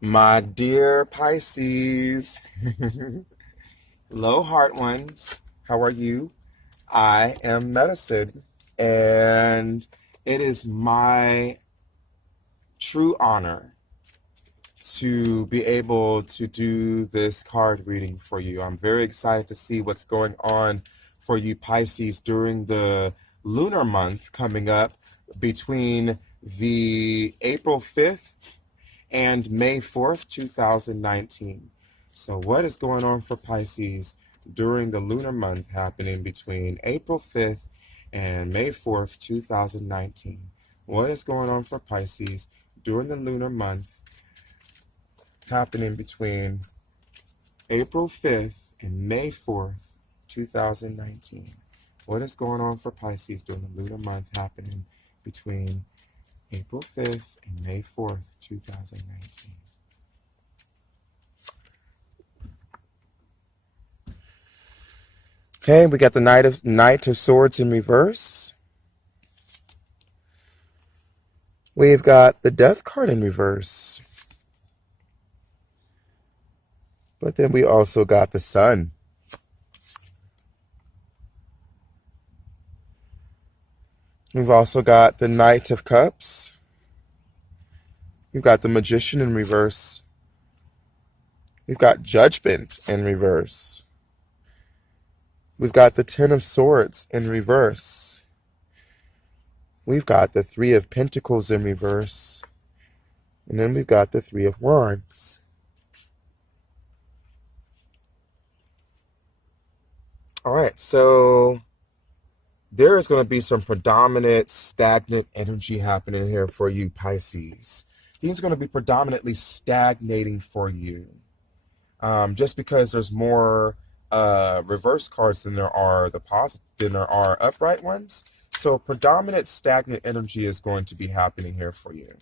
My dear Pisces, hello, heart ones. How are you? I am Medicine, and it is my true honor to be able to do this card reading for you. I'm very excited to see what's going on for you, Pisces, during the lunar month coming up between the April 5th and May 4th, 2019. So, what is going on for Pisces during the lunar month happening between April 5th and May 4th, 2019? What is going on for Pisces during the lunar month happening between April 5th and May 4th, 2019? What is going on for Pisces during the lunar month happening between April 5th and May 4th, 2019? Okay, we got the Knight of Swords in reverse. We've got the Death card in reverse. But then we also got the Sun. We've also got the Knight of Cups. We've got the Magician in reverse. We've got Judgment in reverse. We've got the Ten of Swords in reverse. We've got the Three of Pentacles in reverse. And then we've got the Three of Wands. All right, so there is going to be some predominant stagnant energy happening here for you, Pisces. Things are going to be predominantly stagnating for you. Just because there's more reverse cards than there are upright ones. So predominant stagnant energy is going to be happening here for you.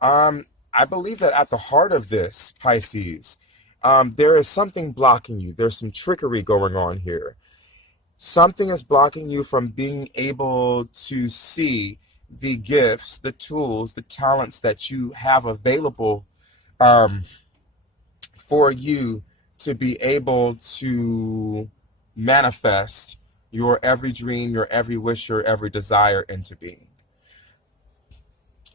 I believe that at the heart of this, Pisces, there is something blocking you. There's some trickery going on here. Something is blocking you from being able to see the gifts, the tools, the talents that you have available um, for you to be able to manifest your every dream, your every wish, your every desire into being.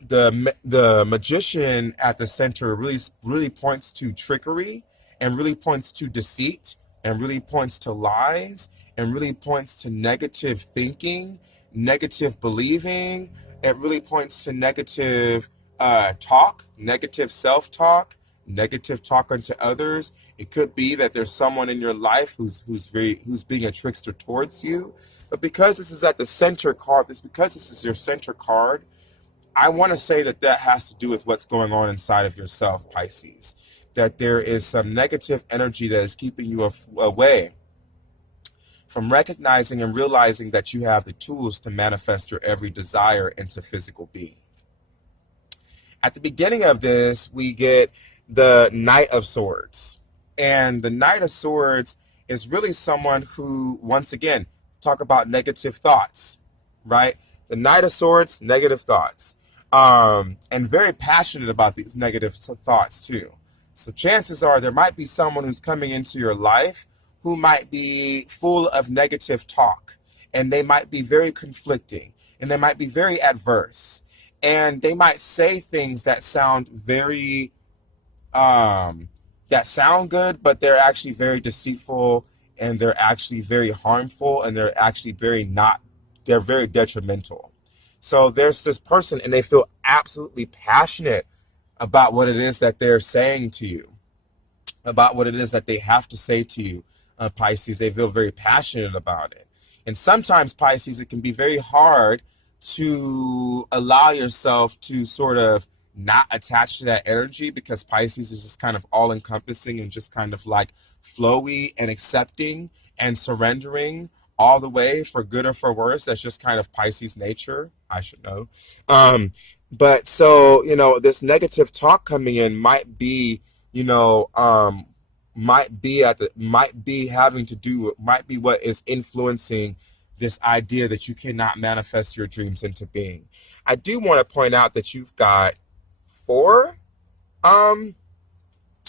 The magician at the center really points to trickery and really points to deceit and really points to lies and really points to negative thinking, negative believing. It really points to negative talk, negative self-talk, negative talk unto others. It could be that there's someone in your life who's being a trickster towards you. But because this is at the center card, because this is your center card, I want to say that that has to do with what's going on inside of yourself, Pisces. That there is some negative energy that is keeping you away from recognizing and realizing that you have the tools to manifest your every desire into physical being. At the beginning of this, we get the Knight of Swords. And the Knight of Swords is really someone who, once again, talk about negative thoughts, right? The Knight of Swords, negative thoughts. And very passionate about these negative thoughts too. So chances are there might be someone who's coming into your life who might be full of negative talk, and they might be very conflicting, and they might be very adverse, and they might say things that sound very that sound good, but they're actually very deceitful, and they're actually very harmful, and they're very detrimental. So there's this person, and they feel absolutely passionate about what it is that they're saying to you, about what it is that they have to say to you, Pisces. They feel very passionate about it. And sometimes, Pisces, it can be very hard to allow yourself to sort of not attach to that energy, because Pisces is just kind of all encompassing and just kind of like flowy and accepting and surrendering all the way, for good or for worse. That's just kind of Pisces nature. I should know. But so, this negative talk coming in might be, might be having to do, might be what is influencing this idea that you cannot manifest your dreams into being. I do want to point out that you've got four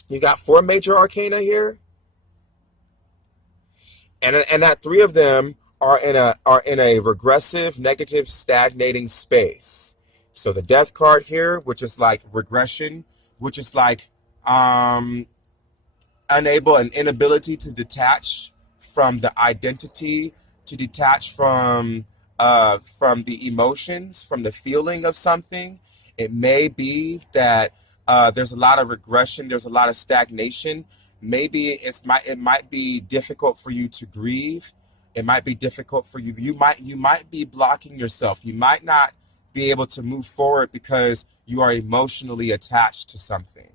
You got four major arcana here, and that three of them are in a regressive, negative, stagnating space. So the death card here, which is like regression, which is like um, unable and inability to detach from the identity, to detach from the emotions, from the feeling of something. It may be that there's a lot of regression, there's a lot of stagnation. Maybe it might be difficult for you to grieve. It might be difficult for you. You might be blocking yourself. You might not be able to move forward because you are emotionally attached to something.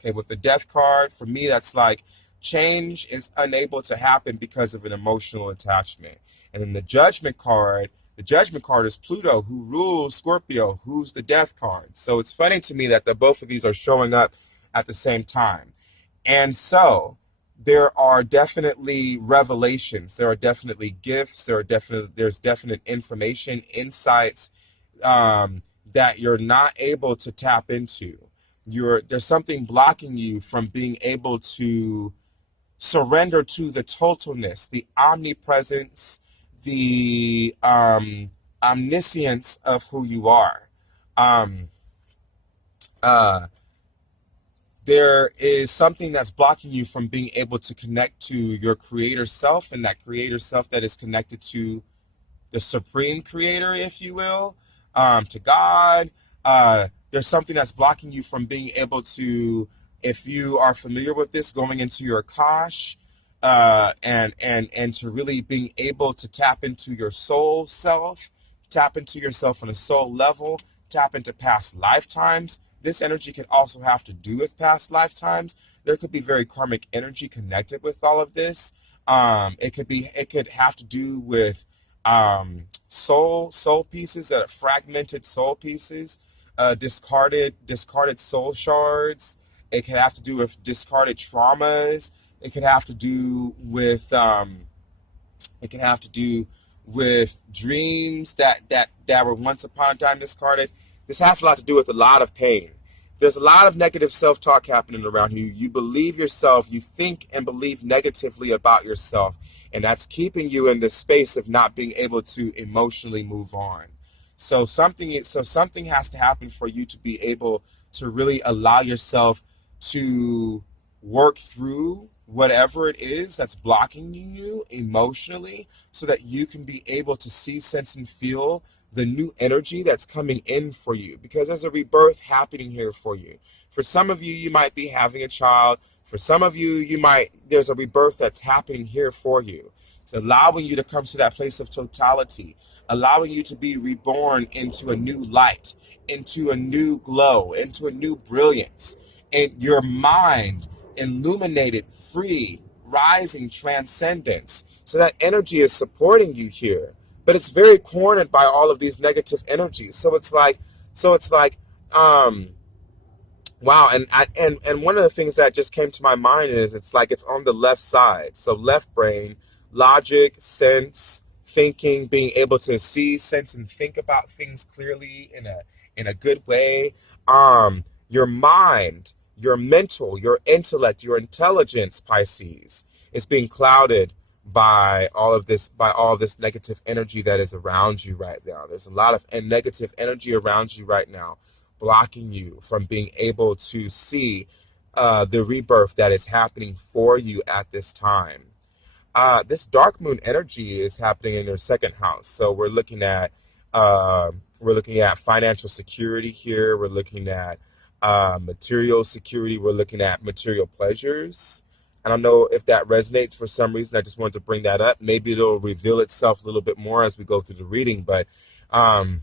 Okay, with the death card, for me, that's like change is unable to happen because of an emotional attachment. And then the judgment card is Pluto, who rules Scorpio, who's the death card. So it's funny to me that both of these are showing up at the same time. And so there are definitely revelations, there are definitely gifts, there's definite information, insights that you're not able to tap into. There's something blocking you from being able to surrender to the totalness, the omnipresence, the omniscience of who you are. Um, uh, there is something that's blocking you from being able to connect to your creator self, and that creator self that is connected to the supreme creator, if you will, to God. There's something that's blocking you from being able to, if you are familiar with this, going into your Akash, and to really being able to tap into your soul self, tap into yourself on a soul level, tap into past lifetimes. This energy could also have to do with past lifetimes. There could be very karmic energy connected with all of this. It could have to do with soul pieces, that are fragmented soul pieces, discarded soul shards. It could have to do with discarded traumas. It could have to do with it can have to do with dreams that were once upon a time discarded. This has a lot to do with a lot of pain. There's a lot of negative self-talk happening around you. You believe yourself, you think and believe negatively about yourself, and that's keeping you in this space of not being able to emotionally move on. So something has to happen for you to be able to really allow yourself to work through whatever it is that's blocking you emotionally, so that you can be able to see, sense, and feel the new energy that's coming in for you, because there's a rebirth happening here for you. For some of you, you might be having a child. For some of you, there's a rebirth that's happening here for you. It's allowing you to come to that place of totality, allowing you to be reborn into a new light, into a new glow, into a new brilliance, and your mind illuminated, free, rising transcendence. So that energy is supporting you here, but it's very cornered by all of these negative energies. So it's like, um, wow. And one of the things that just came to my mind is it's like it's on the left side. So left brain, logic, sense, thinking, being able to see, sense, and think about things clearly in a good way. Your mind, your mental, your intellect, your intelligence, Pisces, is being clouded by all of this negative energy that is around you right now. There's a lot of negative energy around you right now, blocking you from being able to see the rebirth that is happening for you at this time. This dark moon energy is happening in your second house. So we're looking at financial security here. We're looking at material security. We're looking at material pleasures. I don't know if that resonates for some reason. I just wanted to bring that up. Maybe it'll reveal itself a little bit more as we go through the reading. Um,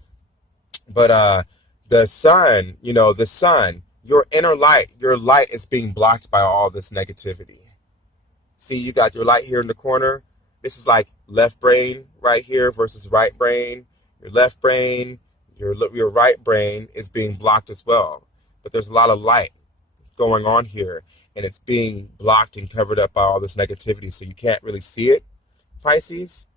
but the sun, your inner light, your light is being blocked by all this negativity. See, you got your light here in the corner. This is like left brain right here versus right brain. Your left brain, your right brain is being blocked as well. But there's a lot of light going on here, and it's being blocked and covered up by all this negativity, so you can't really see it, Pisces.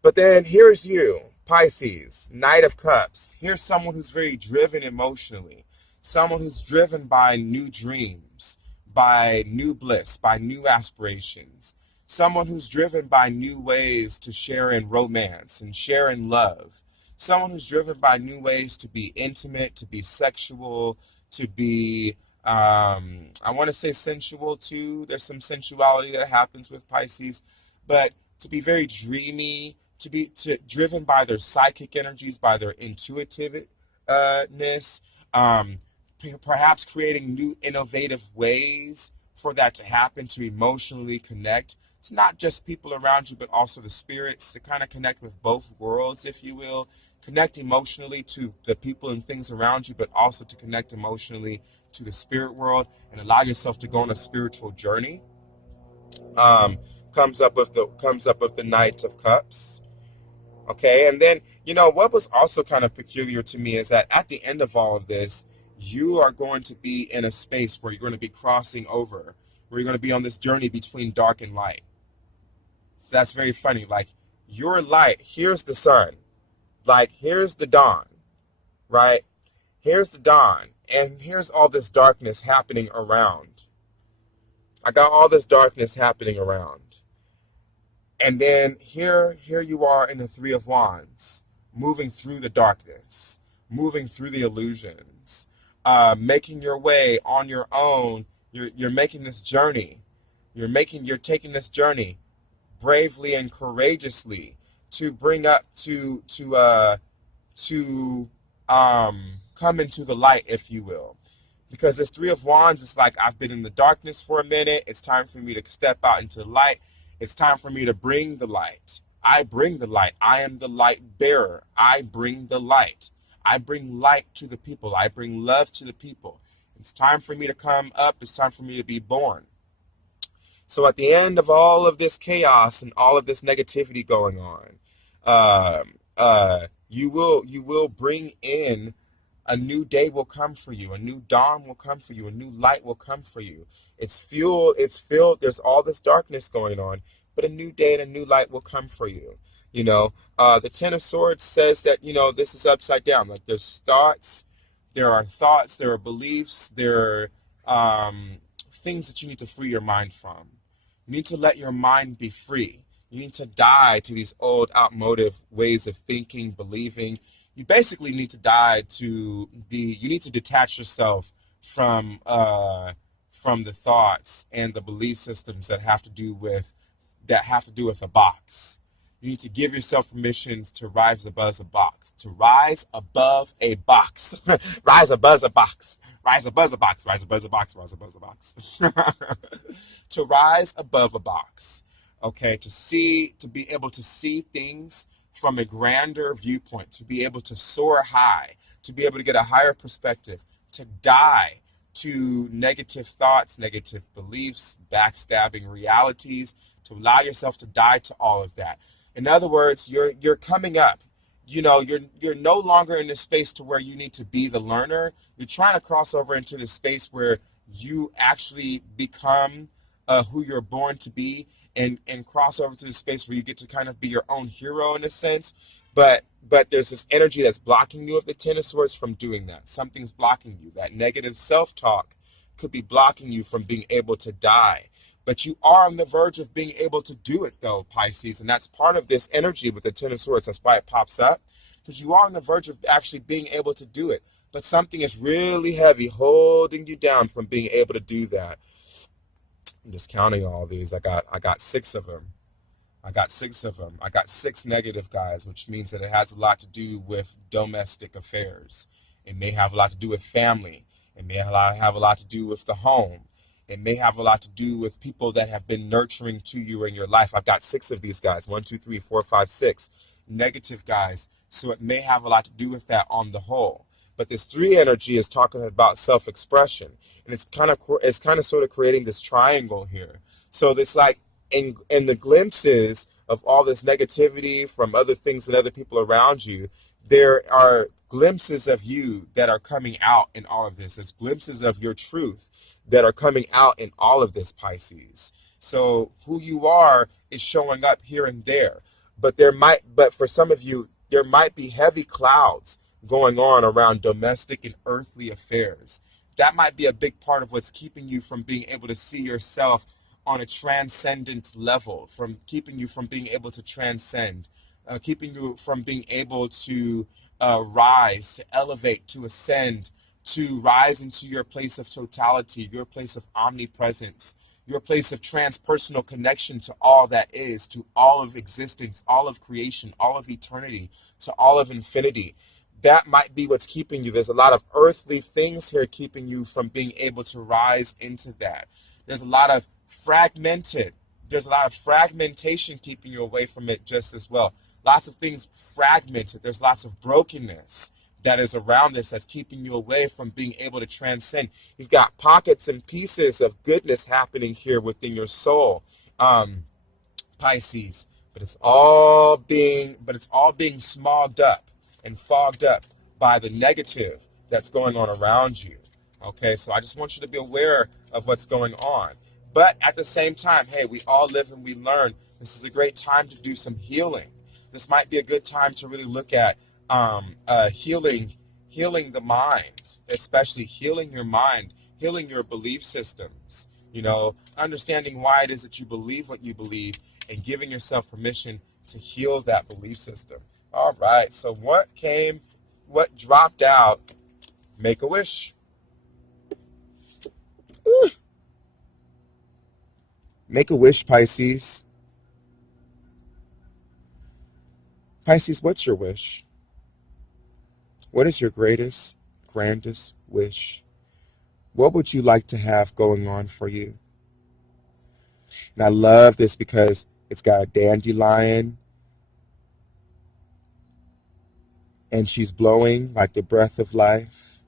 But then here's you, Pisces, Knight of Cups. Here's someone who's very driven emotionally, someone who's driven by new dreams, by new bliss, by new aspirations. Someone who's driven by new ways to share in romance and share in love. Someone who's driven by new ways to be intimate, to be sexual, to be, I want to say sensual too. There's some sensuality that happens with Pisces, but to be very dreamy, driven by their psychic energies, by their intuitiveness, perhaps creating new innovative ways for that to happen, to emotionally connect. It's not just people around you, but also the spirits, to kind of connect with both worlds, if you will. Connect emotionally to the people and things around you, but also to connect emotionally to the spirit world and allow yourself to go on a spiritual journey. Um, comes up with the Knight of Cups. Okay, and then, what was also kind of peculiar to me is that at the end of all of this, you are going to be in a space where you're going to be crossing over, where you're going to be on this journey between dark and light. So that's very funny. Like, your light, here's the sun, like, here's the dawn, right? Here's the dawn, and here's all this darkness happening around. I got all this darkness happening around. And then here you are in the Three of Wands, moving through the darkness, moving through the illusions, making your way on your own. You're making this journey. You're taking this journey bravely and courageously to bring up to come into the light, if you will. Because this Three of Wands is like, I've been in the darkness for a minute. It's time for me to step out into the light. It's time for me to bring the light. I bring the light. I am the light bearer. I bring the light. I bring light to the people. I bring love to the people. It's time for me to come up. It's time for me to be born. So at the end of all of this chaos and all of this negativity going on, you will bring in a new day will come for you. A new dawn will come for you. A new light will come for you. It's fueled. It's filled. There's all this darkness going on, but a new day and a new light will come for you. The Ten of Swords says that, this is upside down. Like, there's thoughts, there are beliefs, there are things that you need to free your mind from. You need to let your mind be free. You need to die to these old, outmoded ways of thinking, believing. You basically need to you need to detach yourself from the thoughts and the belief systems that have to do with a box. You need to give yourself permissions to rise above a box. To rise above a box. Rise above a box. Rise above a box. Rise above a box. Rise above a box. To rise above a box. Okay, to be able to see things from a grander viewpoint, to be able to soar high, to be able to get a higher perspective, to die to negative thoughts, negative beliefs, backstabbing realities, to allow yourself to die to all of that. In other words, you're coming up. You're no longer in this space to where you need to be the learner. You're trying to cross over into this space where you actually become who you're born to be, and cross over to the space where you get to kind of be your own hero in a sense. But there's this energy that's blocking you with the Ten of Swords from doing that. Something's blocking you. That negative self-talk could be blocking you from being able to die. But you are on the verge of being able to do it, though, Pisces. And that's part of this energy with the Ten of Swords. That's why it pops up. Because you are on the verge of actually being able to do it. But something is really heavy holding you down from being able to do that. I'm just counting all these. I got 6 of them. I got 6 of them. I got 6 negative guys, which means that it has a lot to do with domestic affairs. It may have a lot to do with family. It may have a lot to do with the home. It may have a lot to do with people that have been nurturing to you in your life. I've got 6 of these guys. 1, 2, 3, 4, 5, 6 negative guys. So it may have a lot to do with that on the whole. But this 3 energy is talking about self-expression, and it's kind of sort of creating this triangle here. So it's like in the glimpses of all this negativity from other things and other people around you, there are glimpses of you that are coming out in all of this. There's glimpses of your truth that are coming out in all of this, Pisces. So who you are is showing up here and there. But for some of you, there might be heavy clouds going on around domestic and earthly affairs. That might be a big part of what's keeping you from being able to see yourself on a transcendent level, from keeping you from being able to transcend, keeping you from being able to rise, to elevate, to ascend, to rise into your place of totality, your place of omnipresence, your place of transpersonal connection to all that is, to all of existence, all of creation, all of eternity, to all of infinity. That might be what's keeping you. There's a lot of earthly things here keeping you from being able to rise into that. There's a lot of fragmentation keeping you away from it just as well. Lots of things fragmented. There's lots of brokenness that is around this that's keeping you away from being able to transcend. You've got pockets and pieces of goodness happening here within your soul, Pisces, but it's all being smogged up and fogged up by the negative that's going on around you. Okay, so I just want you to be aware of what's going on. But at the same time, hey, we all live and we learn. This is a great time to do some healing. This might be a good time to really look at healing the mind, especially healing your mind, healing your belief systems, understanding why it is that you believe what you believe and giving yourself permission to heal that belief system. All right, so what dropped out? Make a wish. Ooh. Make a wish, Pisces. Pisces, what's your wish? What is your greatest, grandest wish? What would you like to have going on for you? And I love this because it's got a dandelion and she's blowing like the breath of life.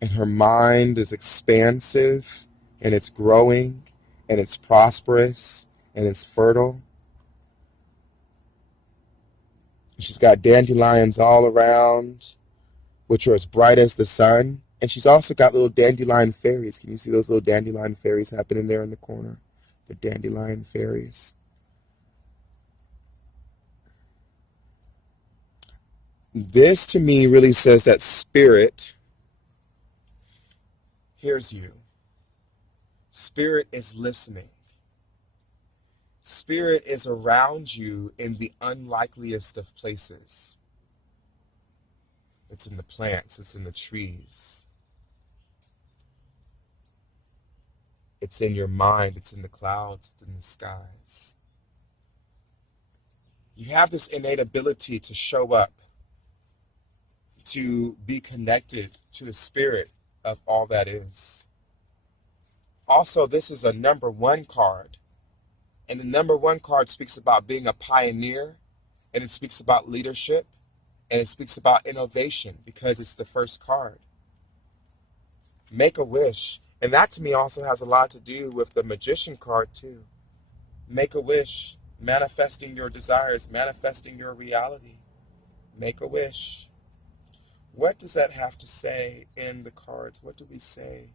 And her mind is expansive and it's growing and it's prosperous and it's fertile. She's got dandelions all around, which are as bright as the sun. And she's also got little dandelion fairies. Can you see those little dandelion fairies happening there in the corner? The dandelion fairies. This to me really says that spirit hears you. Spirit is listening. Spirit is around you in the unlikeliest of places. It's in the plants, it's in the trees. It's in your mind, it's in the clouds, it's in the skies. You have this innate ability to show up, to be connected to the spirit of all that is. Also, this is a number 1 card. And the number 1 card speaks about being a pioneer, and it speaks about leadership, and it speaks about innovation because it's the first card. Make a wish. And that to me also has a lot to do with the Magician card too. Make a wish, manifesting your desires, manifesting your reality. Make a wish. What does that have to say in the cards? What do we say?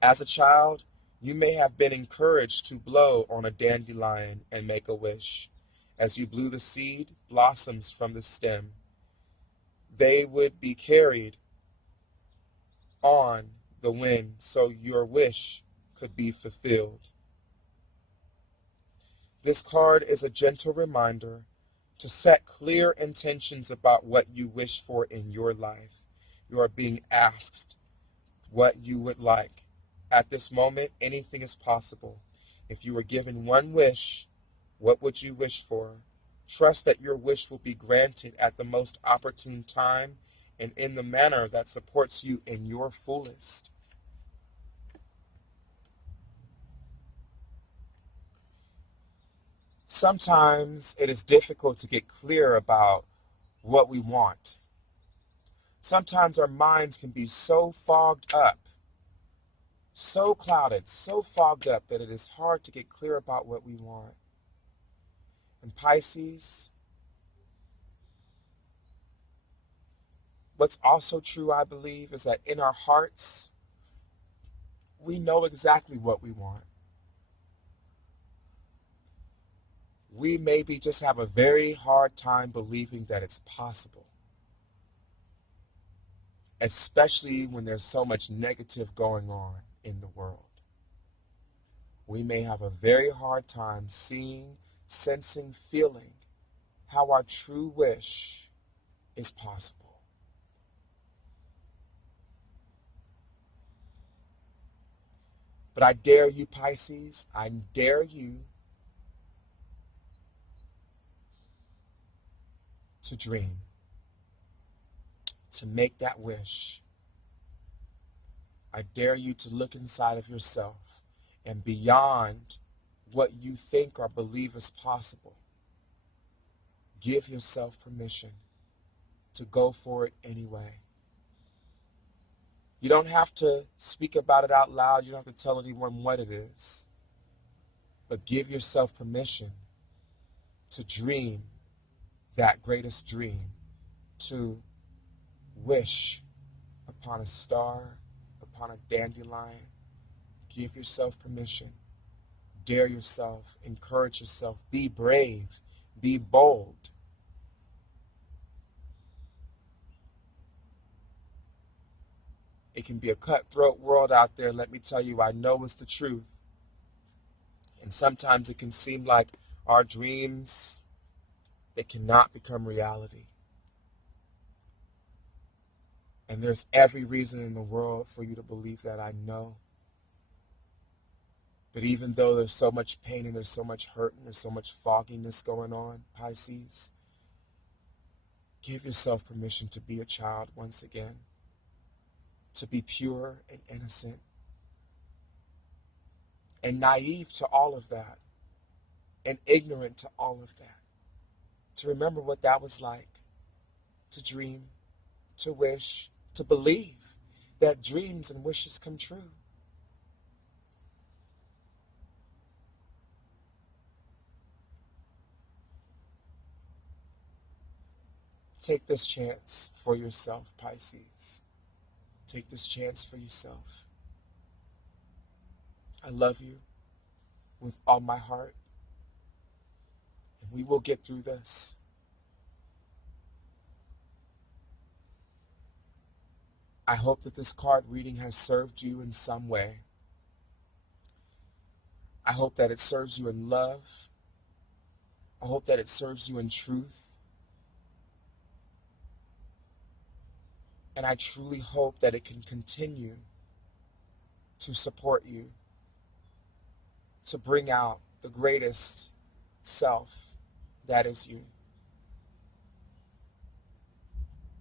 As a child, you may have been encouraged to blow on a dandelion and make a wish. As you blew the seed, blossoms from the stem. They would be carried on the wind so your wish could be fulfilled. This card is a gentle reminder to set clear intentions about what you wish for in your life. You are being asked what you would like. At this moment, anything is possible. If you were given one wish, what would you wish for? Trust that your wish will be granted at the most opportune time and in the manner that supports you in your fullest. Sometimes it is difficult to get clear about what we want. Sometimes our minds can be so fogged up, so clouded, so fogged up that it is hard to get clear about what we want. And Pisces, what's also true, I believe, is that in our hearts, we know exactly what we want. We maybe just have a very hard time believing that it's possible. especially when there's so much negative going on in the world. We may have a very hard time seeing, sensing, feeling how our true wish is possible. But I dare you, Pisces, I dare you to dream, to make that wish. I dare you to look inside of yourself and beyond what you think or believe is possible. Give yourself permission to go for it anyway. You don't have to speak about it out loud. You don't have to tell anyone what it is. But give yourself permission to dream that greatest dream, to wish upon a star, upon a dandelion. Give yourself permission. Dare yourself. Encourage yourself. Be brave. Be bold. It can be a cutthroat world out there. Let me tell you, I know it's the truth. And sometimes it can seem like our dreams, they cannot become reality. And there's every reason in the world for you to believe that, I know. But even though there's so much pain and there's so much hurt and there's so much fogginess going on, Pisces, give yourself permission to be a child once again, to be pure and innocent and naive to all of that and ignorant to all of that. To remember what that was like, to dream, to wish, to believe that dreams and wishes come true. Take this chance for yourself, Pisces. Take this chance for yourself. I love you with all my heart, and we will get through this. I hope that this card reading has served you in some way. I hope that it serves you in love. I hope that it serves you in truth. And I truly hope that it can continue to support you, to bring out the greatest self that is you.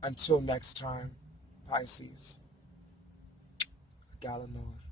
Until next time, Pisces, Lunar.